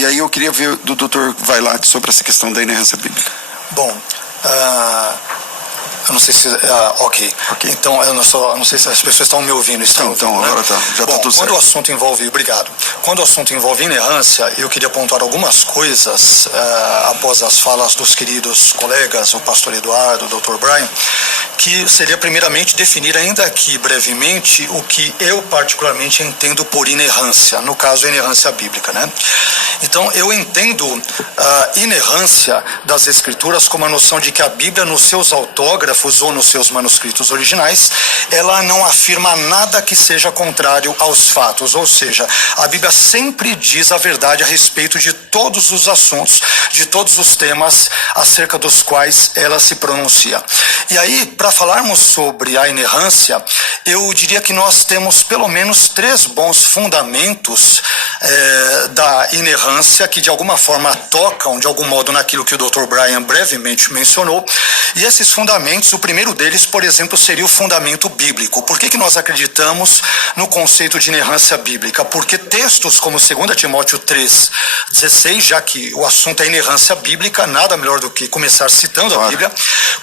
E aí eu queria ver do Dr. Vailate sobre essa questão da inerrância bíblica. Bom, eu não sei se... ok. Então, eu não sei se as pessoas estão me ouvindo. Então, agora tá. Já está tudo certo. Quando o assunto envolve... Obrigado. Quando o assunto envolve inerrância, eu queria pontuar algumas coisas após as falas dos queridos colegas, o pastor Eduardo, o Dr. Brian, que seria primeiramente definir ainda aqui brevemente o que eu particularmente entendo por inerrância, no caso a inerrância bíblica, né? Então eu entendo a inerrância das escrituras como a noção de que a Bíblia nos seus autógrafos ou nos seus manuscritos originais, ela não afirma nada que seja contrário aos fatos, ou seja, a Bíblia sempre diz a verdade a respeito de todos os assuntos, de todos os temas acerca dos quais ela se pronuncia. E aí, para falarmos sobre a inerrância, eu diria que nós temos pelo menos 3 bons fundamentos da inerrância que de alguma forma tocam de algum modo naquilo que o Dr. Brian brevemente mencionou. E esses fundamentos, o primeiro deles, por exemplo, seria o fundamento bíblico. Por que nós acreditamos no conceito de inerrância bíblica? Porque textos como 2 Timóteo 3,16, já que o assunto é inerrância bíblica, nada melhor do que começar citando a Bíblia,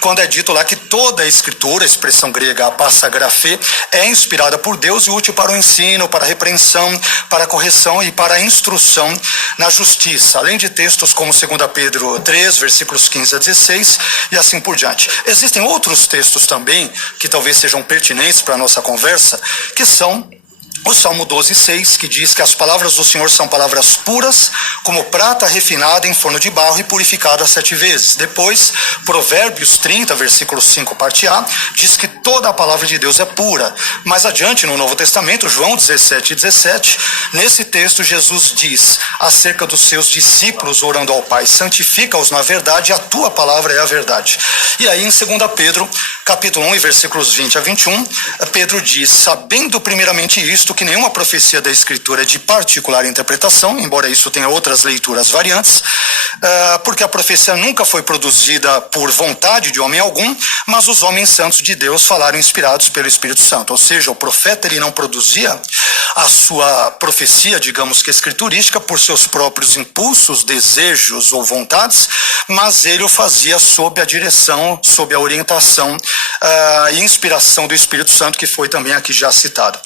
quando é dito lá que toda a escritura, a expressão grega apasagrafê, é inspirada por Deus e útil para o ensino, para a repreensão, para a correção e para a instrução na justiça, além de textos como 2 Pedro 3, versículos 15 a 16 e assim por diante. Existem outros textos também que talvez sejam pertinentes para a nossa conversa, que são o Salmo 12,6, que diz que as palavras do Senhor são palavras puras, como prata refinada em forno de barro e purificada 7 vezes. Depois, Provérbios 30, versículo 5, parte A, diz que toda a palavra de Deus é pura. Mais adiante, no Novo Testamento, João 17,17, nesse texto, Jesus diz acerca dos seus discípulos orando ao Pai: santifica-os na verdade, a tua palavra é a verdade. E aí, em 2 Pedro, capítulo 1, versículos 20 a 21, Pedro diz: sabendo primeiramente isto, que nenhuma profecia da Escritura é de particular interpretação, embora isso tenha outras leituras variantes, porque a profecia nunca foi produzida por vontade de homem algum, mas os homens santos de Deus falaram inspirados pelo Espírito Santo. Ou seja, o profeta ele não produzia a sua profecia, digamos que escriturística, por seus próprios impulsos, desejos ou vontades, mas ele o fazia sob a direção, sob a orientação e inspiração do Espírito Santo, que foi também aqui já citado.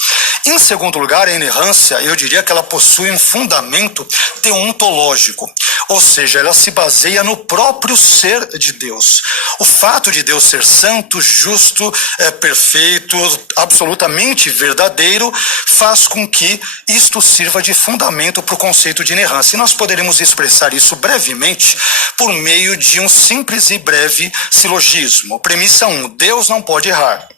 Em segundo lugar, a inerrância, eu diria que ela possui um fundamento teontológico, ou seja, ela se baseia no próprio ser de Deus. O fato de Deus ser santo, justo, perfeito, absolutamente verdadeiro, faz com que isto sirva de fundamento para o conceito de inerrância. E nós poderemos expressar isso brevemente por meio de um simples e breve silogismo. Premissa 1, Deus não pode errar.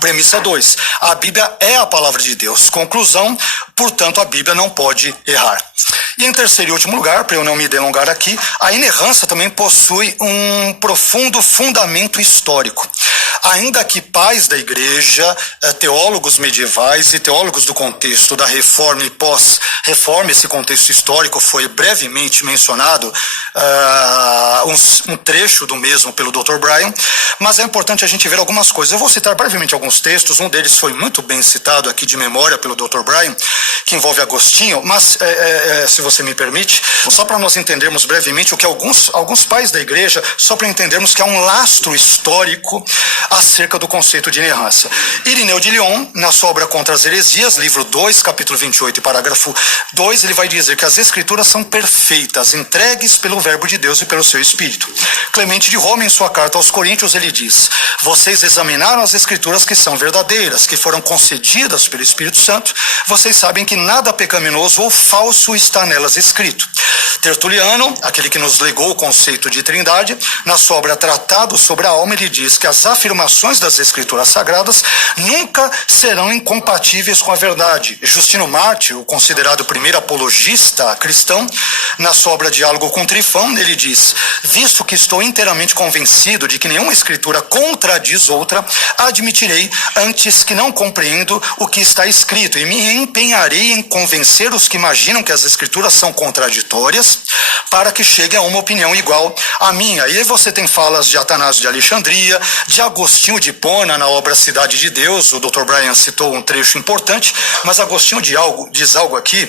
Premissa 2, a Bíblia é a palavra de Deus. Conclusão, portanto, a Bíblia não pode errar. E em terceiro e último lugar, para eu não me delongar aqui, a inerrância também possui um profundo fundamento histórico. Ainda que pais da igreja, teólogos medievais e teólogos do contexto da reforma e pós-reforma, esse contexto histórico foi brevemente mencionado, um trecho do mesmo pelo Dr. Brian, mas é importante a gente ver algumas coisas. Eu vou citar brevemente alguns textos, um deles foi muito bem citado aqui de memória pelo Dr. Brian, que envolve Agostinho, mas, se você me permite, só para nós entendermos brevemente o que alguns pais da igreja, só para entendermos que há um lastro histórico acerca do conceito de inerrância. Irineu de Lyon, na sua obra Contra as Heresias, livro 2, capítulo 28, parágrafo 2, ele vai dizer que as escrituras são perfeitas, entregues pelo verbo de Deus e pelo seu Espírito. Clemente de Roma, em sua carta aos Coríntios, ele diz: vocês examinaram as escrituras que são verdadeiras, que foram concedidas pelo Espírito Santo, vocês sabem que nada pecaminoso ou falso está nelas escrito. Tertuliano, aquele que nos legou o conceito de trindade, na sua obra Tratado sobre a Alma, ele diz que as afirmações das escrituras sagradas nunca serão incompatíveis com a verdade. Justino Mártir, o considerado primeiro apologista cristão, na sua obra Diálogo com Trifão, ele diz: visto que estou inteiramente convencido de que nenhuma escritura contradiz outra, admitirei antes que não compreendo o que está escrito e me empenharei em convencer os que imaginam que as escrituras são contraditórias para que cheguem a uma opinião igual à minha. E aí você tem falas de Atanásio de Alexandria, de Agostinho de Hipona na obra Cidade de Deus. O Dr. Brian citou um trecho importante, mas Agostinho diz algo aqui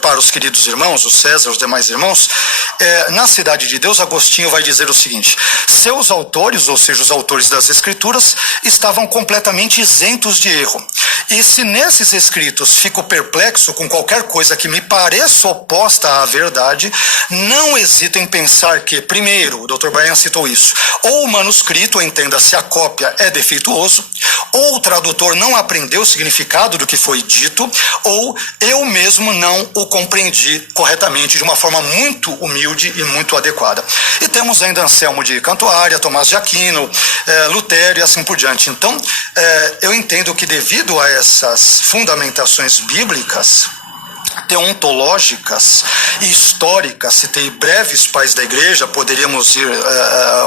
para os queridos irmãos, o César, os demais irmãos, na Cidade de Deus, Agostinho vai dizer o seguinte: seus autores, ou seja, os autores das Escrituras, estavam completamente isentos de erro. E se nesses escritos fico perplexo com qualquer coisa que me pareça oposta à verdade, não hesito em pensar que, primeiro, o Dr. Brian citou isso, ou o manuscrito, entenda-se a cópia, é defeituoso, ou o tradutor não aprendeu o significado do que foi dito, ou eu mesmo não o compreendi corretamente, de uma forma muito humilde e muito adequada. E temos ainda Anselmo de Cantuária, Tomás de Aquino, Lutero e assim por diante. Então, eu entendo que devido a essas fundamentações bíblicas, teontológicas e históricas, citei breves pais da igreja, poderíamos ir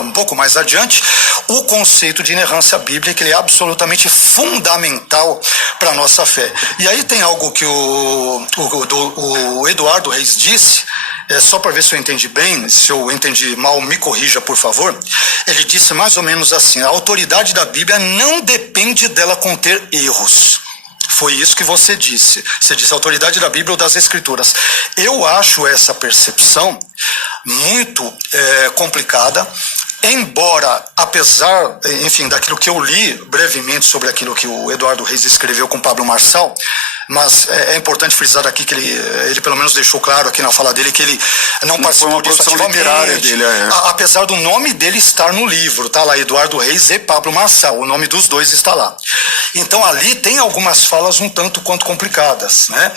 um pouco mais adiante, o conceito de inerrância bíblica ele é absolutamente fundamental para a nossa fé. E aí tem algo que o Eduardo Reis disse, só para ver se eu entendi bem, se eu entendi mal, me corrija, por favor. Ele disse mais ou menos assim: a autoridade da Bíblia não depende dela conter erros. Foi isso que você disse. Você disse a autoridade da Bíblia ou das Escrituras. Eu acho essa percepção muito complicada, embora, apesar, enfim, daquilo que eu li brevemente sobre aquilo que o Eduardo Reis escreveu com Pablo Marçal, mas é importante frisar aqui que ele pelo menos deixou claro aqui na fala dele que ele não participou disso ativamente, dele, apesar do nome dele estar no livro, tá lá, Eduardo Reis e Pablo Marçal, o nome dos dois está lá. Então ali tem algumas falas um tanto quanto complicadas, né?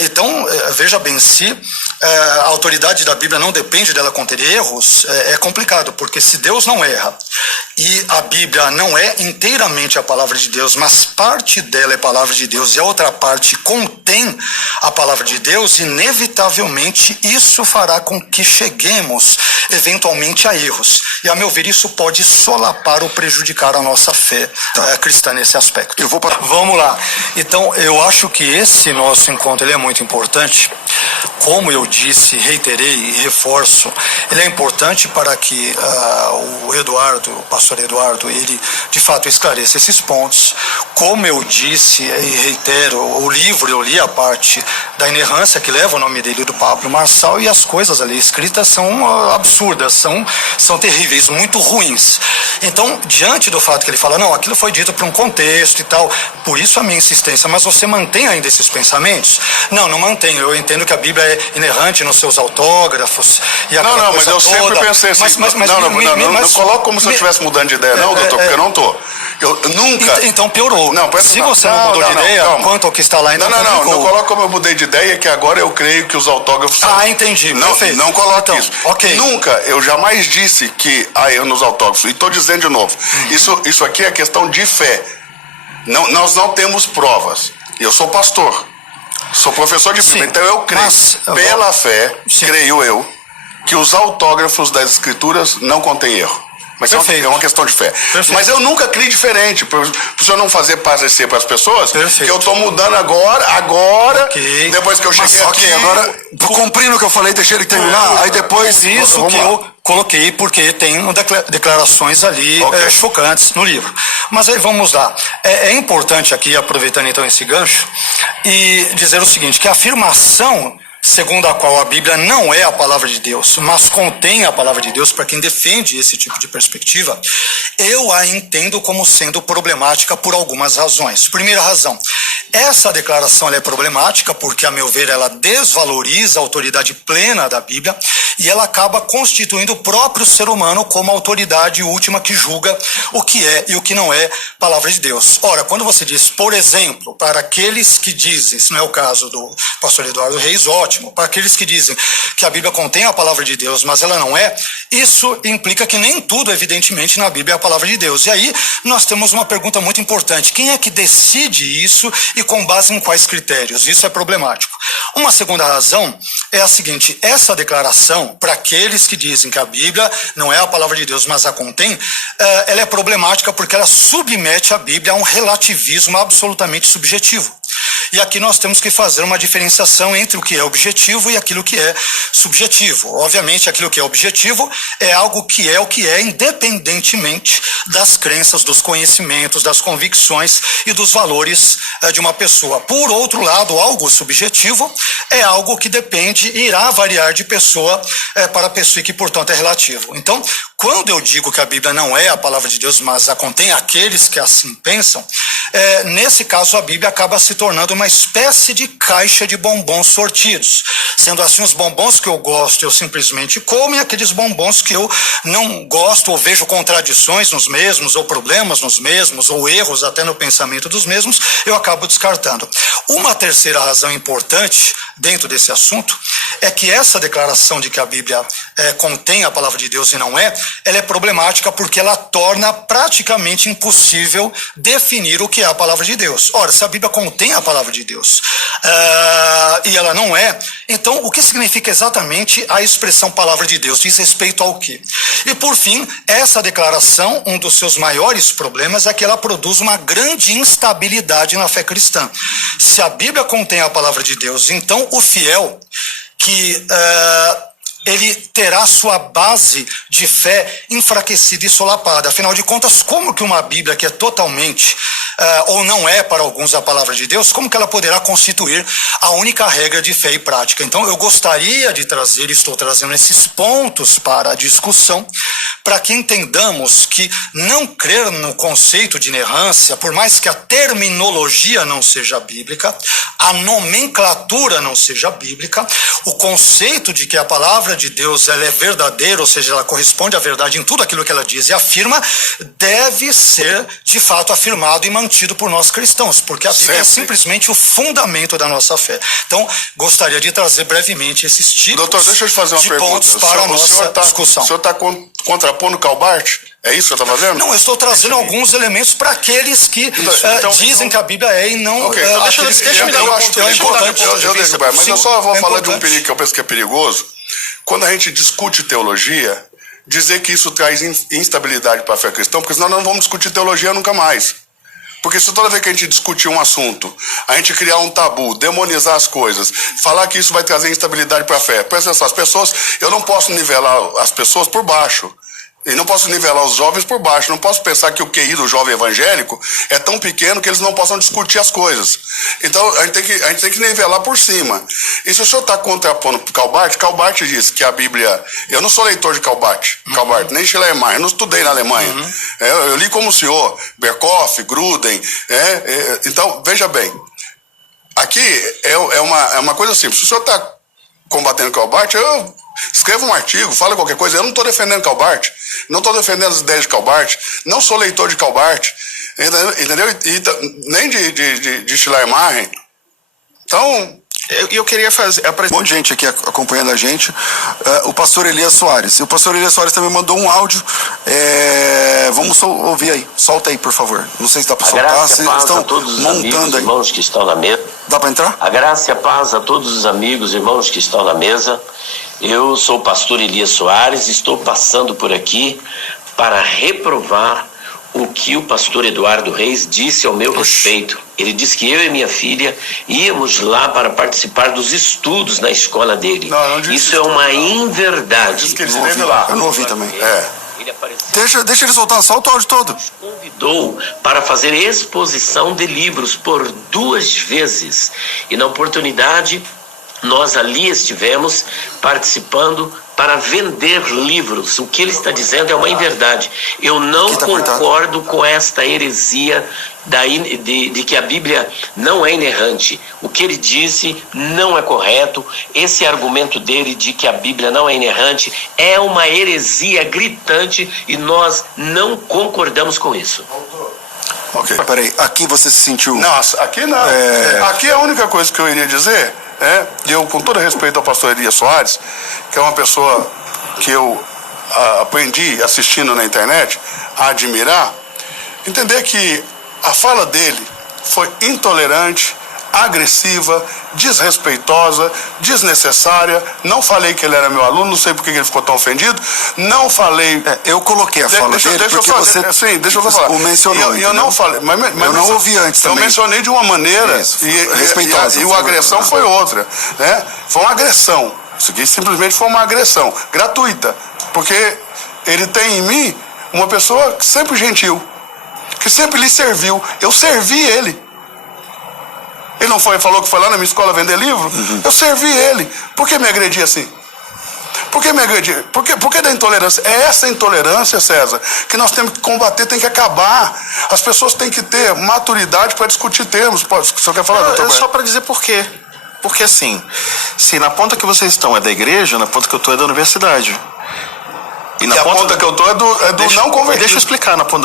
Então, veja bem, se a autoridade da Bíblia não depende dela conter erros, é complicado, porque se Deus não erra e a Bíblia não é inteiramente a palavra de Deus, mas parte dela é palavra de Deus e a outra parte contém a palavra de Deus, inevitavelmente isso fará com que cheguemos eventualmente a erros. E a meu ver isso pode solapar ou prejudicar a nossa fé cristã nesse aspecto. Vamos lá. Então eu acho que esse nosso encontro ele é muito importante. Como eu disse, reiterei e reforço, ele é importante para que o pastor Eduardo, ele de fato esclareça esses pontos. Como eu disse e reitero, o livro eu li a parte da inerrância que leva o nome dele, do Pablo Marçal, e as coisas ali escritas são absurdas, são terríveis, muito ruins. Então, diante do fato que ele fala, não, aquilo foi dito para um contexto e tal, por isso a minha insistência, mas você mantém ainda esses pensamentos? Não mantenho. Eu entendo que a Bíblia é inerrante nos seus autógrafos e aquela coisa toda. Mas eu sempre pensei assim, não coloca como se eu estivesse mudando de ideia, não, doutor, porque eu não estou. Eu nunca... Então piorou. Se você não mudou de ideia, quanto ao que está lá ainda não coloca como eu mudei de ideia, que agora eu creio que os autógrafos são... entendi. Não coloque então, isso. Okay. Nunca, eu jamais disse que há erro nos autógrafos. E estou dizendo de novo, isso aqui é questão de fé. Nós não temos provas. Eu sou pastor, sou professor de Bíblia, então eu creio, pela fé, creio eu, que os autógrafos das Escrituras não contêm erro. Mas é uma questão de fé. Perfeito. Mas eu nunca criei diferente, para o senhor não fazer parecer para as pessoas que eu estou mudando agora, depois que eu cheguei aqui. Agora, cumprindo o que eu falei, deixei ele terminar, aí depois... Isso que eu coloquei, porque tem declarações ali chocantes no livro. Mas aí vamos lá. É importante aqui, aproveitando então esse gancho, e dizer o seguinte, que a afirmação segundo a qual a Bíblia não é a palavra de Deus, mas contém a palavra de Deus, para quem defende esse tipo de perspectiva, eu a entendo como sendo problemática por algumas razões. Primeira razão, essa declaração ela é problemática porque, a meu ver, ela desvaloriza a autoridade plena da Bíblia e ela acaba constituindo o próprio ser humano como a autoridade última que julga o que é e o que não é palavra de Deus. Ora, quando você diz, por exemplo, para aqueles que dizem, isso não é o caso do pastor Eduardo Reis, ótimo, para aqueles que dizem que a Bíblia contém a palavra de Deus, mas ela não é, isso implica que nem tudo, evidentemente, na Bíblia é a palavra de Deus. E aí nós temos uma pergunta muito importante: quem é que decide isso e com base em quais critérios? Isso é problemático. Uma segunda razão é a seguinte: essa declaração, para aqueles que dizem que a Bíblia não é a palavra de Deus, mas a contém, ela é problemática porque ela submete a Bíblia a um relativismo absolutamente subjetivo. E aqui nós temos que fazer uma diferenciação entre o que é objetivo e aquilo que é subjetivo. Obviamente, aquilo que é objetivo é algo que é o que é, independentemente das crenças, dos conhecimentos, das convicções e dos valores de uma pessoa. Por outro lado, algo subjetivo é algo que depende e irá variar de pessoa para pessoa e que, portanto, é relativo. Então, quando eu digo que a Bíblia não é a palavra de Deus, mas a contém aqueles que assim pensam, nesse caso a Bíblia acaba se tornando uma espécie de caixa de bombons sortidos. Sendo assim, os bombons que eu gosto eu simplesmente como, e aqueles bombons que eu não gosto ou vejo contradições nos mesmos, ou problemas nos mesmos, ou erros até no pensamento dos mesmos, eu acabo descartando. Uma terceira razão importante dentro desse assunto é que essa declaração de que a Bíblia contém a palavra de Deus e não ela é problemática porque ela torna praticamente impossível definir o que é a palavra de Deus. Ora, se a Bíblia contém a palavra de Deus e ela não é, então o que significa exatamente a expressão palavra de Deus? Diz respeito ao quê? E por fim, essa declaração, um dos seus maiores problemas é que ela produz uma grande instabilidade na fé cristã. Se a Bíblia contém a palavra de Deus, então o fiel que ele terá sua base de fé enfraquecida e solapada. Afinal de contas, como que uma Bíblia que é totalmente, ou não é para alguns a palavra de Deus, como que ela poderá constituir a única regra de fé e prática? Então eu gostaria de trazer, estou trazendo esses pontos para a discussão, para que entendamos que não crer no conceito de inerrância, por mais que a terminologia não seja bíblica, a nomenclatura não seja bíblica, o conceito de que a palavra de Deus ela é verdadeira, ou seja, ela corresponde à verdade em tudo aquilo que ela diz e afirma, deve ser de fato afirmado e mantido por nós cristãos, porque a Bíblia é simplesmente o fundamento da nossa fé. Então, gostaria de trazer brevemente esses tipos Doutor, deixa eu te fazer uma pergunta. Pontos para a nossa discussão. O senhor está contrapondo Calbart? É isso que você está fazendo? Não, eu estou trazendo alguns elementos para aqueles que dizem que a Bíblia é e não... Okay, deixa eu me dar um ponto de vista. Mas eu só vou falar de um perigo que eu penso que é perigoso. Quando a gente discute teologia, dizer que isso traz instabilidade para a fé cristã, porque senão nós não vamos discutir teologia nunca mais. Porque se toda vez que a gente discutir um assunto, a gente criar um tabu, demonizar as coisas, falar que isso vai trazer instabilidade para a fé, presta atenção, as pessoas, eu não posso nivelar as pessoas por baixo. E não posso nivelar os jovens por baixo. Não posso pensar que o QI do jovem evangélico é tão pequeno que eles não possam discutir as coisas. Então, a gente tem que nivelar por cima. E se o senhor está contrapondo Calbart, Calbart diz que a Bíblia... Eu não sou leitor de Calbart, nem Schleiermacher, eu não estudei na Alemanha. Eu li como o senhor, Berkhoff, Gruden. Então, veja bem, aqui é uma coisa simples. Se o senhor está combatendo Calbart, eu escreva um artigo, fala qualquer coisa. Eu não estou defendendo Calbart, não estou defendendo as ideias de Calbart, não sou leitor de Calbart, entendeu? Nem de Schleiermacher. Então, eu queria fazer... Um monte de gente aqui acompanhando a gente. O pastor Elias Soares. E o pastor Elias Soares também mandou um áudio. Vamos ouvir aí. Solta aí, por favor. Não sei se dá para soltar. Vocês estão a todos os amigos, irmãos que estão na mesa. Dá para entrar? A graça e a paz a todos os amigos, irmãos que estão na mesa. Eu sou o pastor Elias Soares. Estou passando por aqui para reprovar o que o pastor Eduardo Reis disse ao meu respeito. Ele disse que eu e minha filha íamos lá para participar dos estudos na escola dele. Não disse isso é uma inverdade. Disse que ele esteve lá. Eu não ouvi também. Ele apareceu. Deixa ele soltar, solta o áudio todo. Nos convidou para fazer exposição de livros por 2 vezes. E na oportunidade, nós ali estivemos participando para vender livros. O que ele está dizendo é uma inverdade. Eu não concordo com esta heresia de que a Bíblia não é inerrante. O que ele disse não é correto. Esse argumento dele de que a Bíblia não é inerrante é uma heresia gritante e nós não concordamos com isso. Ok. Peraí, aqui você se sentiu... Não, aqui não. Aqui a única coisa que eu iria dizer eu, com todo respeito ao pastor Elias Soares, que é uma pessoa que eu aprendi assistindo na internet a admirar, entender que a fala dele foi intolerante, agressiva, desrespeitosa, desnecessária. Não falei que ele era meu aluno, não sei por que ele ficou tão ofendido. Não falei... Eu coloquei a fala dele porque deixa eu só falar. o mencionou. E eu não falei... Mas eu não ouvi antes também. Eu mencionei de uma maneira respeitosa. E a agressão foi outra. Né? Foi uma agressão. Isso aqui simplesmente foi uma agressão gratuita. Porque ele tem em mim uma pessoa sempre gentil, que sempre lhe serviu. Eu servi ele. Ele não falou que foi lá na minha escola vender livro? Eu servi ele. Por que me agredir assim? Por que me agredir? Por que da intolerância? É essa intolerância, César, que nós temos que combater, tem que acabar. As pessoas têm que ter maturidade para discutir termos. O senhor quer falar, doutor? Só para dizer por quê. Porque assim, se na ponta que vocês estão é da igreja, na ponta que eu estou é da universidade. E a ponta que eu estou é do não convertido. Deixa eu explicar na ponta